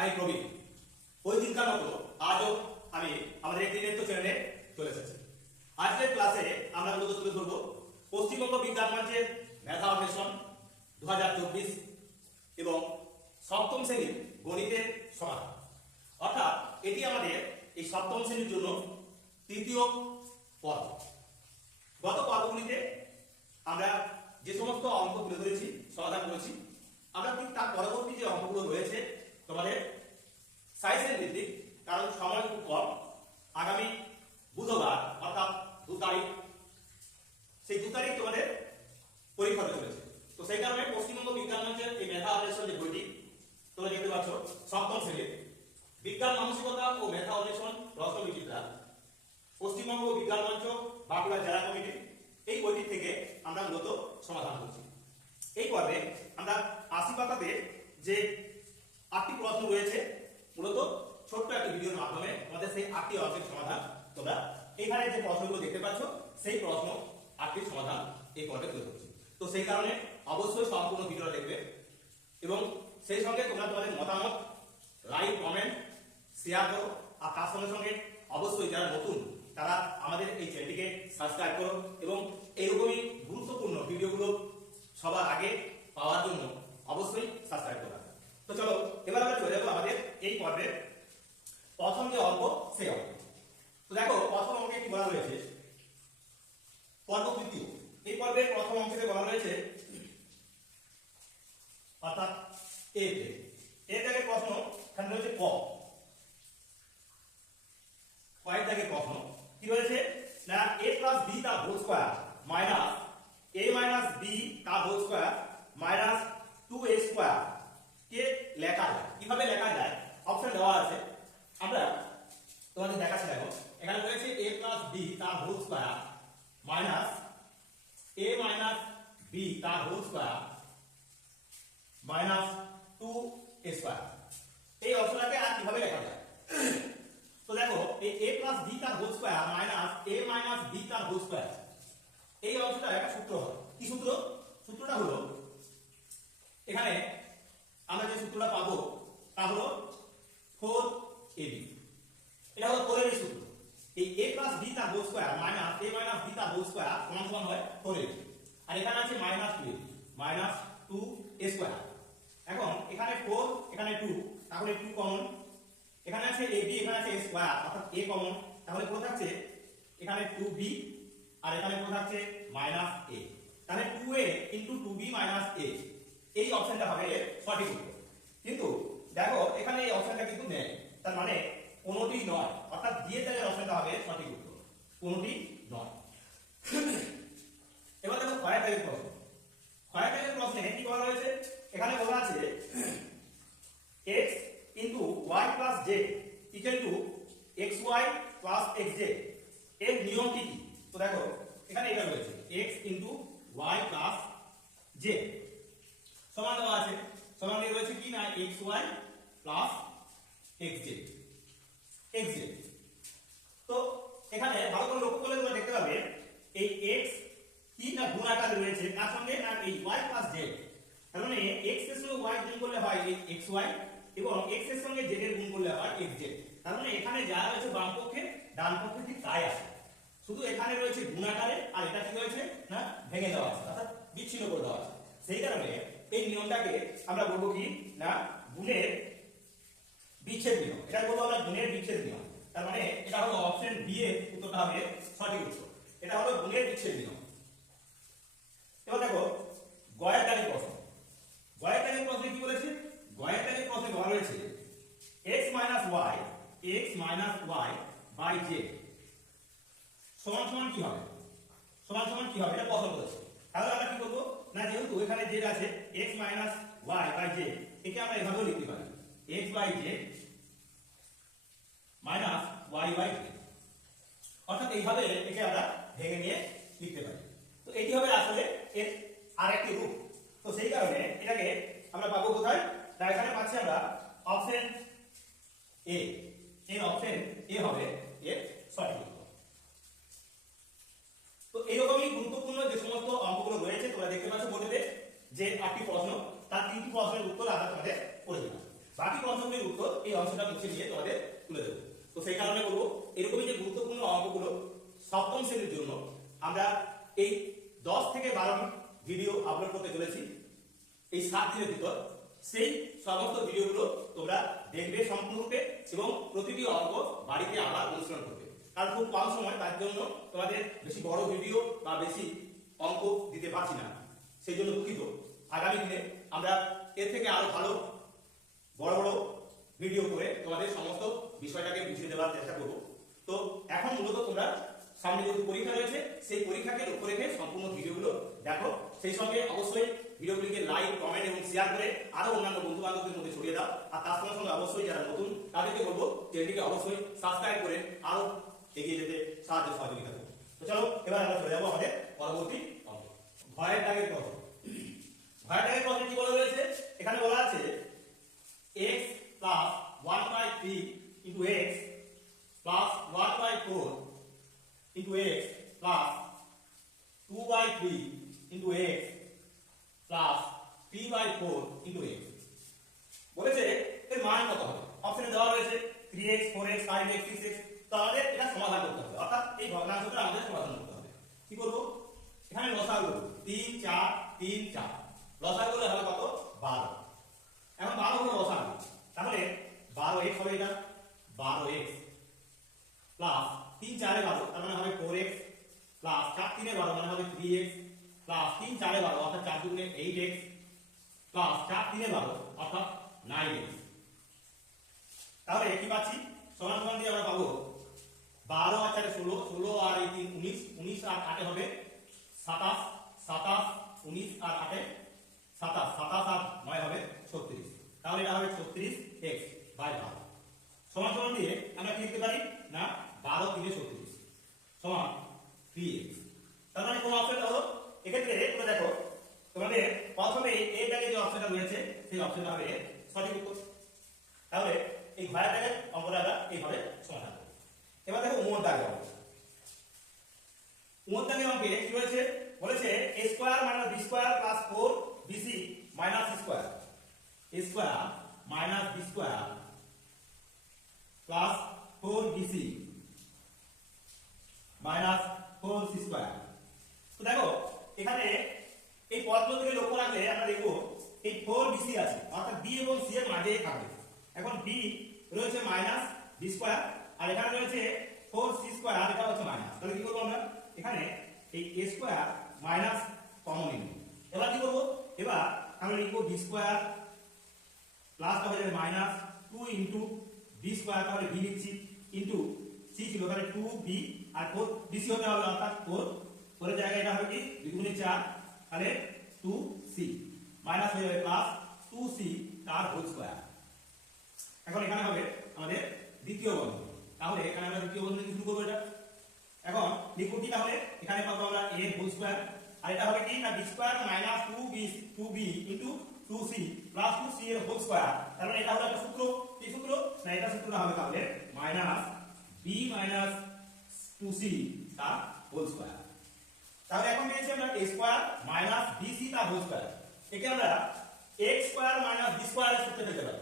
আমি প্রবীণ। ওই দিনকার মতো আজও আমি আমাদের একটি নৃত্য চ্যানেলে চলে এসেছি। আজকের ক্লাসে আমরা মূলত তুলে ধরবো পশ্চিমবঙ্গ বিজ্ঞান মঞ্চের মেধা অন্বেষণ দু হাজার চব্বিশ এবং সপ্তম শ্রেণির গণিতের সমাধান। অর্থাৎ এটি আমাদের এই সপ্তম শ্রেণির জন্য তৃতীয় পর্ব। গত পর্বগুলিতে আমরা যে সমস্ত অঙ্ক তুলে ধরেছি, সমাধান করেছি, আমরা ঠিক তার পরবর্তী যে অঙ্কগুলো রয়েছে তোমাদের সাইজের ভিত্তিক, কারণ সময় খুব কম। আগামী বুধবার, অর্থাৎ দু তারিখ, সেই দু তারিখ তোমাদের পরীক্ষা হতে চলেছে। তো সেই কারণে পশ্চিমবঙ্গ বিজ্ঞান মঞ্চের এই মেধা অন্বেষণ যে বইটি, তোমরা দেখতে পাচ্ছ, সপ্তম শ্রেণির বিজ্ঞান মানসিকতা ও মেধা অন্বেষণ বিচিত্রা পশ্চিমবঙ্গ বিজ্ঞান মঞ্চ, বাঁকুড়া জেলা কমিটি, এই বইটি থেকে আমরা মূলত সমাধান করছি। এই পর্বে আমরা আশি পাতাতে যে আটটি প্রশ্ন রয়েছে। মূলত ছোট্ট একটি ভিডিওর মাধ্যমে আমাদের সেই আটটি অঙ্কের সমাধান তোমরা এখানে যে প্রশ্নগুলো দেখতে পাচ্ছ, সেই প্রশ্ন আটটির সমাধান এই পর্বে তুলে ধরছি। তো সেই কারণে অবশ্যই সম্পূর্ণ ভিডিওটা দেখবে এবং সেই সঙ্গে তোমরা তোমাদের মতামত লাইক কমেন্ট শেয়ার করো। আর তার সঙ্গে সঙ্গে অবশ্যই যারা নতুন, তারা আমাদের এই চ্যানেলটিকে সাবস্ক্রাইব করো এবং এইরকমই গুরুত্বপূর্ণ ভিডিওগুলো সবার আগে পাওয়ার জন্য অবশ্যই সাবস্ক্রাইব করো। তো চলো, এবার আমরা চলে যাব আমাদের এই পর্বে। প্রথম যে অঙ্ক, সেই অঙ্ক। তো দেখো, প্রথম অঙ্কে কি বলা রয়েছে পর্ব তৃতীয়। এই পর্বের প্রথম অংশে বলা রয়েছে অর্থাৎ এ তে। এ থেকে প্রশ্ন, এখানে রয়েছে ক কয়েক দাগের প্রশ্ন কি রয়েছে না এ প্লাস বি তার whole square minus A minus B তার whole square minus two A square কে লেখা যায় কীভাবে লেখা যায় অপশন দেওয়া আছে। আমরা তোমাদের দেখাচ্ছি দেখো, এখানে রয়েছে এ প্লাস বি তার whole square minus A minus B তার whole square minus two A square এই অপশনটাকে আর কীভাবে লেখা যায়? তো দেখো, এই a প্লাস b তার whole square minus a minus b তার হোল স্কয়ার এই অংশটা একটা সূত্র হয়। কি সূত্র? সূত্রটা হলো, এখানে আমরা যে সূত্রটা পাবো তা হলো 4ab এটা হলো 4 এর সূত্র। এই a প্লাস b তার whole square minus a minus b তার হোল স্কয়ার সমান সমান হয় 4ab আর এখানে আছে minus 2ab minus 2a square এখন এখানে 4 এখানে 2 তাহলে 2 কমন এখানে আছে এ বি এখানে আছে স্কয়ার অর্থাৎ এ কমন তাহলে পুরো থাকছে? এখানে 2b আর এখানে পুরো থাকছে? মাইনাস a তাহলে 2a into 2b minus a এই অপশনটা হবে সঠিক কিন্তু দেখো, এখানে এই অপশনটা কিন্তু নেই। তার মানে কোনোটি নয়। অর্থাৎ দিয়ে দেওয়ার অপশনটা হবে সঠিক উত্তর। কোনোটি নয়। এবার দেখো কয়েক টাইপের প্রশ্ন। কয়েক টাইপের প্রশ্নে কি বলা হয়েছে? এখানে বলা আছে, x into y plus z equal to xy plus xz এর নিয়মটি কি তো দেখো, এখানে এটা রয়েছে, x into y plus z সমান দেওয়া আছে। সমান রয়েছে কি না? xy plus xz xz তো এখানে ভালো করে লক্ষ্য করলে তোমরা দেখতে পাবে, এই x কি না গুণ আকারে রয়েছে তার সঙ্গে? না এই y প্লাস z তার মানে x এর সঙ্গে y গুণ করলে হয় এই xy এবং x এর সঙ্গে z এর গুণ করলে হয় এক্স xz তার মানে এখানে যা রয়েছে বাম পক্ষে, ডান পক্ষে ঠিক তাই আছে। শুধু এখানে রয়েছে গুণ আকারে, আর এটা কি রয়েছে না, ভেঙে দেওয়া আছে, অর্থাৎ বিচ্ছিন্ন করে দেওয়া আছে। সেই কারণে এই নিয়মটাকে আমরা বলব কি? না, গুণের বিচ্ছেদ নিয়ম। এটা বলব আমরা গুণের বিচ্ছেদ নিয়ম। তার মানে এটা হলো অপশন বি এর উত্তরটা হবে সঠিক উত্তর। এটা হলো গুণের বিচ্ছেদ নিয়ম। এবার দেখো দাগের প্রশ্ন। গয়ের প্রশ্নে কি বলেছে? গয়ের প্রশ্নে বলা রয়েছে x minus y, x minus y by z সমান সমান কি হবে? সমান সমান কি হবে? এটা পছন্দ করেছে তাহলে আমরা কি করব? না, যেহেতু এখানে z আছে, x minus y by z, একে আমরা এভাবেও লিখতে পারি। X by z minus y z অর্থাৎ এইভাবে একে আমরা ভেঙে নিয়ে লিখতে পারি। তো এটি হবে আসলে এর আরেকটি রূপ। তো সেই কারণে এটাকে আমরা পাবো কোথায়? না এখানে পাচ্ছি আমরা অপশন এ এর অপশন এ হবে এর সঠিক তো এইরকমই গুরুত্বপূর্ণ যে সমস্ত অঙ্কগুলো রয়েছে, তোমরা দেখতে পাচ্ছ বোর্ডেতে যে আটটি প্রশ্ন, তার তিনটি প্রশ্নের উত্তর আমরা তোমাদের করে দিলাম বাকি প্রশ্নগুলির উত্তর এই অংশটা মুছে নিয়ে তোমাদের তুলে দেবো। তো সেই কারণে বলব, এরকমই যে গুরুত্বপূর্ণ অঙ্কগুলো সপ্তম শ্রেণির জন্য, আমরা এই দশ থেকে বারো ভিডিও আপলোড করতে চলেছি। এই সাত দিনের ভিতর সেই সমস্ত ভিডিওগুলো তোমরা দেখবে সম্পূর্ণরূপে এবং প্রতিটি অঙ্ক বাড়িতে আবার অনুসরণ করবে। কারণ খুব কম সময়, তার জন্য তোমাদের বেশি বড় ভিডিও বা বেশি অঙ্ক দিতে পারছি না। সেই জন্য দুঃখিত। আগামী দিনে আমরা এর থেকে আরও ভালো বড় বড় ভিডিও করে তোমাদের সমস্ত বিষয়টাকে বুঝিয়ে দেওয়ার চেষ্টা করব। তো এখন মূলত তোমরা সামনে যেহেতু পরীক্ষা রয়েছে, সেই পরীক্ষাকে লক্ষ্য রেখে সম্পূর্ণ ভিডিওগুলো দেখো। সেই সঙ্গে অবশ্যই ভিডিওগুলিকে লাইক কমেন্ট এবং শেয়ার করে আরও অন্যান্য বন্ধু বান্ধবদের মধ্যে ছড়িয়ে দাও। আর তার সঙ্গে সঙ্গে অবশ্যই যারা নতুন, তাদেরকে বলব চ্যানেলটিকে অবশ্যই সাবস্ক্রাইব করে আরও এগিয়ে যেতে সাহায্য সহযোগিতা করব তো চলো, এবার আমরা চলে যাব আমাদের পরবর্তী ভয়ের দাগের কথা ভয়ের দাগের কথা কি বলা রয়েছে এখানে বলা আছে x plus 1 by 3 into x plus 1 by 4 into x plus 2 by 3 into x plus 3 by 4 into x বলেছে, এর মান কত হবে? অপশনে দেওয়া রয়েছে 3x 4x 5x 6x তো আমাদের এটা সমাধান করতে হবে। অর্থাৎ এই ভগ্নাংশটা আমাদের সমাধান করতে হবে। কি করব? এখানে লসাগু 3 4 3 4 লসাগু হলে হবে কত? 12 এখন বারো হলো লসাগু তাহলে বারো এক্স হবে এটা? বারো এক্স প্লাস তিন চারে বারো, তার মানে হবে ফোর এক্স প্লাস চার তিনে বারো মানে হবে থ্রি এক্স প্লাস তিন চারে বারো, অর্থাৎ চার দুগুণে এইট এক্স প্লাস চার তিনে বারো, অর্থাৎ নাইন এক্স তাহলে কি পাচ্ছি? সমান সমান দিয়ে আমরা পাবো বারো আর চারে ষোলো ষোলো আর এই তিন, উনিশ উনিশ আর আটে হবে সাতাশ সাতাশ, উনিশ আর আটে সাতাশ সাতাশ আর নয় হবে ছত্রিশ। তাহলে এটা হবে ছত্রিশ এক্স বাই বারো। সমান সমান দিয়ে আমরা কি লিখতে পারি? না, বারো তিনে ছত্রিশ সমান থ্রি এক্স তার মানে কোন অপশনটা হলো? এক্ষেত্রে তোমরা দেখো, তোমাদের প্রথমে এই দাগে যে অপশনটা রয়েছে, সেই অপশনটা হবে সঠিক উত্তর। তাহলে এই ঘরের দাগের অঙ্কটা এইভাবে সমাধান এবার দেখো উমর দাগে অঙ্ক। উমর দাগে অঙ্কে কি রয়েছে? বলেছে a square minus b square plus 4 bc minus square a square minus b square plus 4 bc minus 4 c square তো দেখো, এখানে এই পদগুলো থেকে লক্ষ্য রাখলে আমরা দেখব এই 4 bc আছে, অর্থাৎ b এবং c এর মাঝে থাকবে। এখন b রয়েছে মাইনাস b স্কয়ার আর এখানে রয়েছে 4 c স্কয়ার আর এটা হচ্ছে মাইনাস তাহলে কি করব আমরা? এখানে এই a স্কয়ার মাইনাস কমন নিব। এবার কি করব? এবার আমরা লিখব b স্কয়ার প্লাস হবে যাবে মাইনাস 2 ইনটু বি স্কোয়ার তাহলে b লিখছি ইনটু সি ছিল তাহলে টু বি আর 4 bc হতে হবে অর্থাৎ 4 4 এর জায়গায় এটা হবে কি? 2 গুণে 4 তাহলে 2c মাইনাস হয়ে যাবে প্লাস টু সি তার হোল স্কোয়ার এখন এখানে হবে আমাদের দ্বিতীয় বন্ধন। তাহলে এখানে আমরা দ্বিতীয় বন্ধন শুরু করব এটা। এখন লিখব কি তাহলে? এখানে পাবো আমরা a হোল স্কোয়ার আর এটা হবে কি? না b square minus 2b 2b into 2c plus 2c এর হোল স্কয়ার তার মানে এটা হলো একটা সূত্র। কি সূত্র? না, এটা সূত্রটা হবে তাহলে মাইনাস b মাইনাস 2c তার হোল স্কয়ার তাহলে এখন পেয়েছি আমরা a স্কয়ার মাইনাস bc তার হোল স্কয়ার একে আমরা x square minus b square এর সূত্রে পেতে পারি।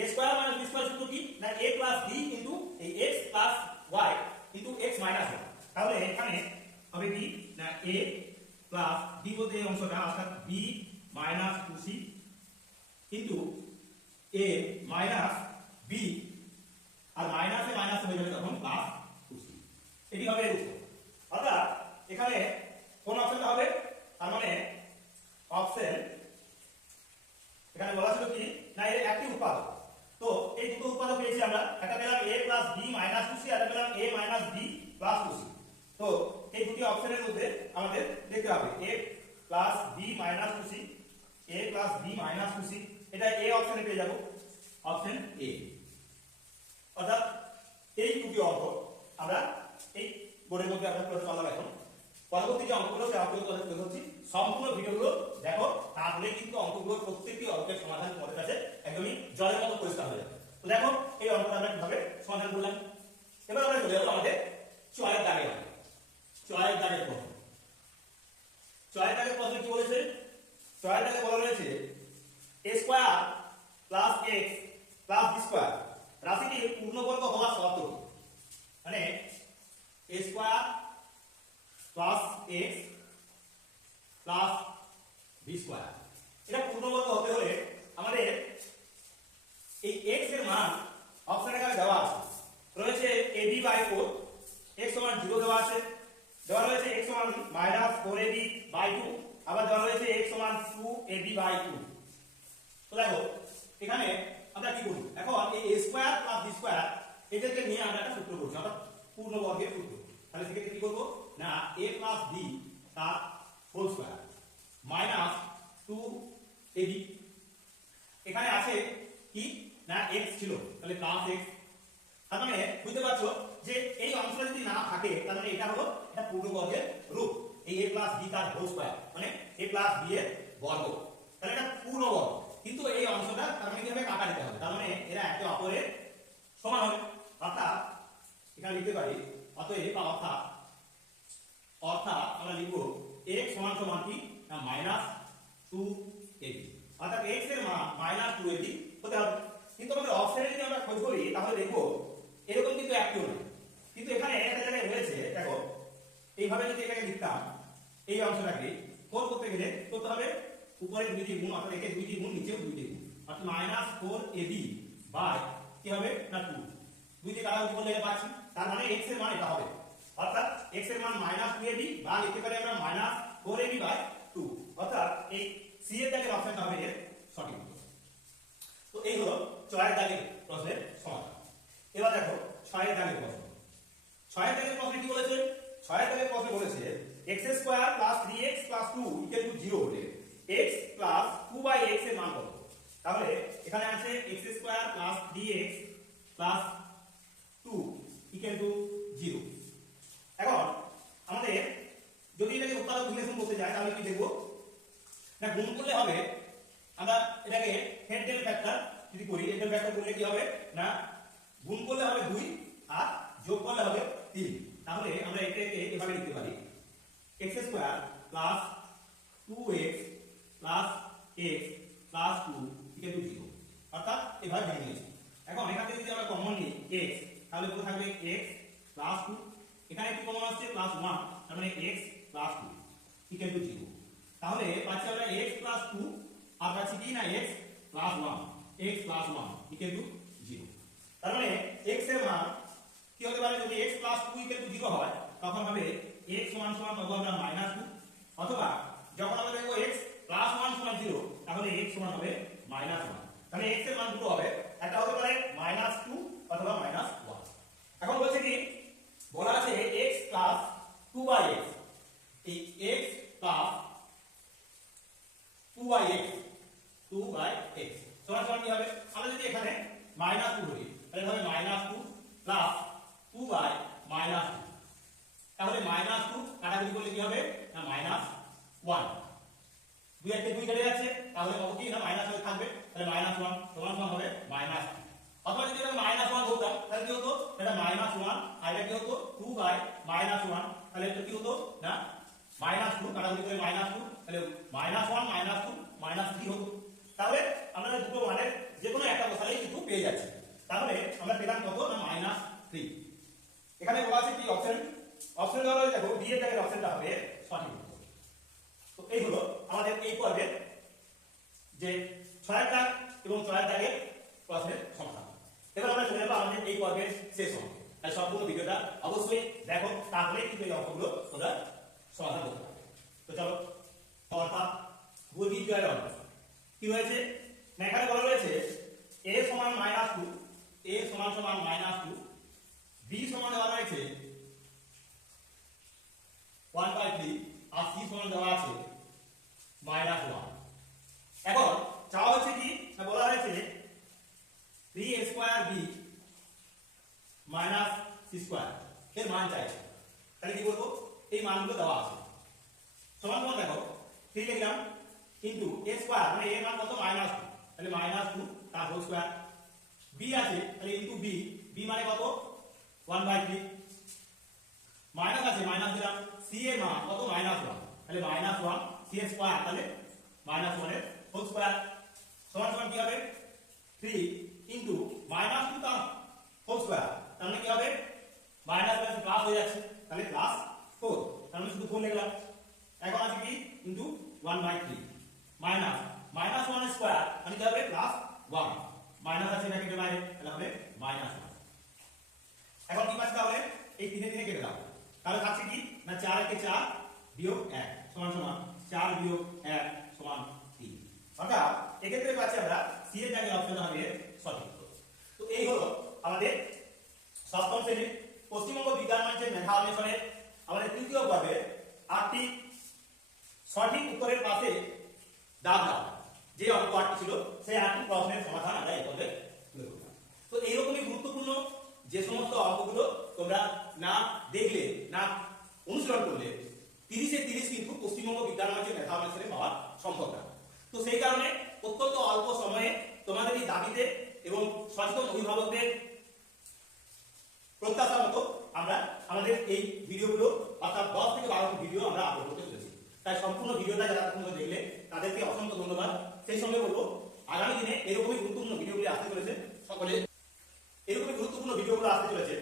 A square minus b square সূত্র কি? না, a প্লাস b ইনটু এই x plus y into x minus y তাহলে এখানে হবে কি? না, a প্লাস b বলতে এই অংশটা, অর্থাৎ b minus 2c into a minus b আর মাইনাসে মাইনাস হয়ে যাবে তখন প্লাস 2c এটি হবে অর্থাৎ এখানে কোন অপশনটা হবে? তার মানে অপশন এখানে বলা ছিল কি? না, এর একটি উৎপাদক। তো এই দুটো উৎপাদক পেয়েছি আমরা। একটা পেলাম a plus b minus 2c আর একটা পেলাম a minus b plus 2c তো এই দুটি অপশনের মধ্যে আমাদের দেখতে হবে। A plus b minus 2c a plus b minus 2c এটা a অপশনে পেয়ে যাব। অপশন a অর্থাৎ এই দুটি অঙ্ক আমরা এই বোর্ডের মধ্যে আমরা করে পারলাম এখন। পরবর্তী যে অঙ্কগুলো সে অঙ্কগুলো তোমাদের তুলে ধরছি। সম্পূর্ণ ভিডিওগুলো দেখো, তাহলে কিন্তু অঙ্কগুলোর প্রত্যেকটি অঙ্কের সমাধান তোমাদের কাছে একদমই জলের মতো পরিষ্কার হয়ে যাবে। দেখো, এই অঙ্কটা আমরা কীভাবে সমাধান করলাম? এবার আমরা চলে যাব আমাদের চয়ের দাগে চয়ের দাগের প্রশ্ন। চয়ের দাগের প্রশ্ন কি বলেছে? দাগে বলা রয়েছে a square plus x plus B square রাশিটি পূর্ণবর্গ হওয়া শর্ত মানে A square plus X plus B square এটা পূর্ণবর্গ হতে হলে আমাদের এই এক্সের মান অপশন এখানে দেওয়া আছে। রয়েছে A B by four X সমান জিরো দেওয়া আছে। দেওয়া রয়েছে এক্স সমান minus four A B by two আবার দেওয়া রয়েছে এক্স সমান টু এ বাই টু তো দেখো, এখানে আমরা কি করি? এখন এই A square plus B square এদেরকে নিয়ে আমরা একটা সূত্র করছি, অর্থাৎ পূর্ণবর্গের সূত্র। তাহলে সেক্ষেত্রে কি করব? না এ প্লাস বি তার whole square minus two A এখানে আছে কি? না, x ছিল, তাহলে প্লাস x তার মানে বুঝতে পারছ যে এই অংশটা যদি না থাকে মানে এটা হলো এটা পূর্ণবর্গের রূপ। এই a প্লাস b তার হোল স্কয়ার মানে a প্লাস b এর বর্গ। তাহলে এটা পূর্ণবর্গ কিন্তু এই অংশটা তার মানে কি হবে? কাটা দিতে হবে। তার মানে এরা একে অপরের সমান হবে। অর্থাৎ এখানে লিখতে পারি, অতএব বা অর্থাৎ অর্থাৎ আমরা লিখব x সমান সমান কি? না মাইনাস টু এবি অর্থাৎ x এর মান মাইনাস টু এবি হতে হবে। কিন্তু আমাদের অপশনে যদি আমরা খোঁজ করি, তাহলে দেখব এরকম কিন্তু একটিও নেই কিন্তু এখানে একটা জায়গায় রয়েছে, দেখো, এইভাবে যদি এটাকে লিখতাম এই অংশটাকে ফোর করতে গেলে করতে হবে উপরে দুই দিয়ে গুণ, অর্থাৎ একে দুই দিয়ে গুণ, নিচেও দুই দিয়ে গুণ। অর্থাৎ মাইনাস ফোর এবি বাই কি হবে? না টু দুই দিয়ে কাটা উপর লেগে পাচ্ছি। তার মানে এক্সের মান এটা হবে। অর্থাৎ এক্সের মান মাইনাস টু এবি বা লিখতে পারি আমরা minus four A B by two অর্থাৎ এই সি এর দাগের অপশনটা হবে এর সঠিক তো এই হলো ছয়ের দাগের প্রশ্নের সমাধান। এবার দেখো ছয়ের দাগের প্রশ্ন। ছয়ের দাগের প্রশ্নে কি বলেছে? ছয়ের দাগের প্রশ্নে বলেছে x square plus 3x plus 2 equal to 0 হলে x প্লাস 2 বাই x এর মান কত? তাহলে এখানে আছে x square plus 3x plus 2 equal to 0 এখন আমাদের যদি এটাকে উৎপাদক বিশ্লেষণ করতে যাই তাহলে কি দেখব? না, গুণ করলে হবে, আমরা এটাকে হেড ডেল ফ্যাক্টর যদি করি হেড ডেল ফ্যাক্টর করলে কি হবে? না, গুণ করলে হবে 2 আর যোগ করলে হবে 3 তাহলে আমরা এটাকে এভাবে লিখতে পারি। X square plus 2x plus x plus 2 equal to 0 অর্থাৎ এভাবে ভেঙে নিয়েছি এখন এখান থেকে যদি আমরা কমন নিই, x, তাহলে কত থাকবে? X প্লাস 2 এখানে একটু কমন আসছে প্লাস 1 তার মানে x প্লাস 2 ইকুয়াল টু 0 তাহলে পাচ্ছি আমরা x প্লাস 2 আর পাচ্ছি কি না? X plus 1 x plus 1 equal to 0 তার মানে x এর মান কি হতে পারে? যদি x প্লাস 2 ইকুয়াল টু 0 হয়, তখন হবে x সমান সমান পাবো আমরা মাইনাস 2 অথবা যখন আমরা দেখব x প্লাস 1 সমান 0 তাহলে x সমান হবে মাইনাস 1 তাহলে x এর মান দুটো হবে, একটা হতে পারে মাইনাস 2 অথবা মাইনাস 1 এখন বলছে কি, বলা আছে x প্লাস 2 বাই x, এই x plus 2 by x 2 by x. সমান সমান কি হবে? আমরা যদি এখানে মাইনাস 2 ধরি, তাহলে হবে মাইনাস 2 প্লাস 2 বাই মাইনাস 2 তাহলে মাইনাস 2 কাটাকুটি করলে কি হবে? না মাইনাস 1 দুই একটা দুই কেটে যাচ্ছে, তাহলে কত কি? না মাইনাস হয়ে থাকবে। তাহলে মাইনাস 1 সমান সমান হবে মাইনাস অথবা যদি এটা মাইনাস 1 ধরতাম, তাহলে কি হতো? এটা মাইনাস 1 আর কি হতো? 2 বাই মাইনাস 1 তাহলে এটা কি হতো? না মাইনাস 2 কাটাকুটি করে মাইনাস 2 তাহলে মাইনাস 1 মাইনাস 2 মাইনাস 3 হতো তাহলে আমরা দুটো মানের যে কোনো একটা বসালেই কিন্তু পেয়ে যাচ্ছি তাহলে আমরা পেলাম কত না মাইনাস 3 এখানে বলা আছে কি অপশন অপশন দেওয়া রয়েছে দেখো বি এর জায়গায় অপশনটা হবে সঠিক তো এই হলো আমাদের এই পর্বের যে ছয়ের দাগ এবং ছয়ের দাগের প্রশ্নের সমাধান। এবার আমরা চলে যাব আমাদের এই পর্বের শেষ অঙ্কে। তাই সম্পূর্ণ ভিডিওটা অবশ্যই দেখো, তাহলে কিন্তু এই অঙ্কগুলো তোমরা সমাধান করতে পারবে। তো চলো অর্থাৎ বর্গীকরণ অঙ্ক। কি হয়েছে? এখানে বলা রয়েছে a সমান মাইনাস টু a সমান সমান মাইনাস টু b সমান দেওয়া রয়েছে ওয়ান বাই থ্রি আর c সমান দেওয়া আছে মাইনাস ওয়ান এখন চাওয়া হচ্ছে কি না বলা হয়েছে three A square B minus C square এর মান চাইছে তাহলে কি বলব এই মানগুলো দেওয়া আছে? সমান সমান দেখো থ্রি লিখলাম কিন্তু এ স্কোয়ার মানে এর মান কত? মাইনাস টু তাহলে মাইনাস টু তার হোল স্কোয়ার বি আছে, তাহলে ইন্টু বি বি মানে কত? ওয়ান বাই থ্রি মাইনাস আছে মাইনাস দিলাম। সি এর মান কত? মাইনাস ওয়ান তাহলে মাইনাস ওয়ান সি এর স্কোয়ার তাহলে মাইনাস ওয়ানের হোল স্কোয়ার সমান সমান কি হবে? থ্রি ইন্টু মাইনাস টু তার হোল স্কোয়ার মানে কি হবে? মাইনাস প্লাস প্লাস হয়ে যাচ্ছে। তাহলে প্লাস ফোর মানে শুধু ফোর লিখলাম। এখন আছে কি? Into one by three minus minus one square মানে কি হবে? প্লাস ওয়ান মাইনাস আছে এটা কেটে বাইরে? তাহলে হবে মাইনাস ওয়ান এখন কি পাচ্ছি তাহলে? এই তিনে তিনে কেটে দাও। তাহলে থাকছে কি? না চার একে চার বিয়োগ এক, সমান সমান চার বিয়োগ এক সমান তিন। অর্থাৎ এক্ষেত্রে পাচ্ছি আমরা সি এর জায়গায় অপশন হবে সঠিক। তো এই হলো আমাদের সপ্তম শ্রেণির পশ্চিমবঙ্গ বিজ্ঞান মঞ্চের মেধা অন্বেষণের আমাদের তৃতীয় পর্বে আটটি সঠিক উত্তরের পাশে দাগ যে অঙ্ক আটটি ছিল, সেই আটটি প্রশ্নের সমাধান আমরা এই পর্বে তুলে। তো এইরকমই গুরুত্বপূর্ণ যে সমস্ত অঙ্কগুলো তোমরা না দেখলে, না অনুসরণ করলে, তিরিশে তিরিশ কিন্তু পশ্চিমবঙ্গ মঞ্চের মেধা অন্বেষণে পাওয়া সম্ভব না তো সেই কারণে অত্যন্ত অল্প সময়ে তোমাদের এই দাবিতে এবং সচেতন অভিভাবকদের প্রত্যাশা মতো আমরা আমাদের এই ভিডিওগুলো অর্থাৎ দশ থেকে বারোটি ভিডিও আমরা আপলোড করতে চলেছি। তাই সম্পূর্ণ ভিডিওটা যারা পর্যন্ত দেখলে, তাদেরকে অসংখ্য ধন্যবাদ। সেই সঙ্গে বলব, আগামী দিনে এরকমই গুরুত্বপূর্ণ ভিডিওগুলি আসতে চলেছে। সকলে এরকমই গুরুত্বপূর্ণ ভিডিওগুলো আসতে চলেছে।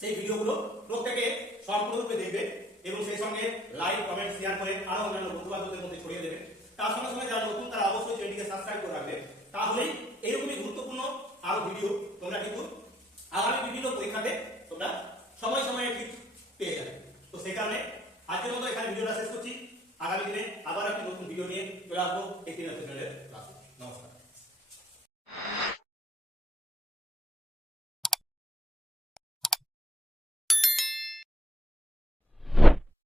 সেই ভিডিওগুলো প্রত্যেকে সম্পূর্ণরূপে দেখবে এবং সেই সঙ্গে লাইক কমেন্ট শেয়ার করে আরও অন্যান্য বন্ধু বান্ধবদের মধ্যে ছড়িয়ে দেবে। তার সঙ্গে সঙ্গে যারা নতুন, তারা অবশ্যই চ্যানেলটিকে সাবস্ক্রাইব করে রাখবে। তাহলেই এরকমই গুরুত্বপূর্ণ আরও ভিডিও তোমরা কিন্তু আগামী বিভিন্ন পরীক্ষাতে তোমরা সময় সময়ে ঠিক পেয়ে যাবে। তো সেই কারণে আজকের মতো এখানে ভিডিওটা শেষ করছি। আগামী দিনে আবার একটি নতুন ভিডিও নিয়ে চলে আসব। নতুন চ্যানেলে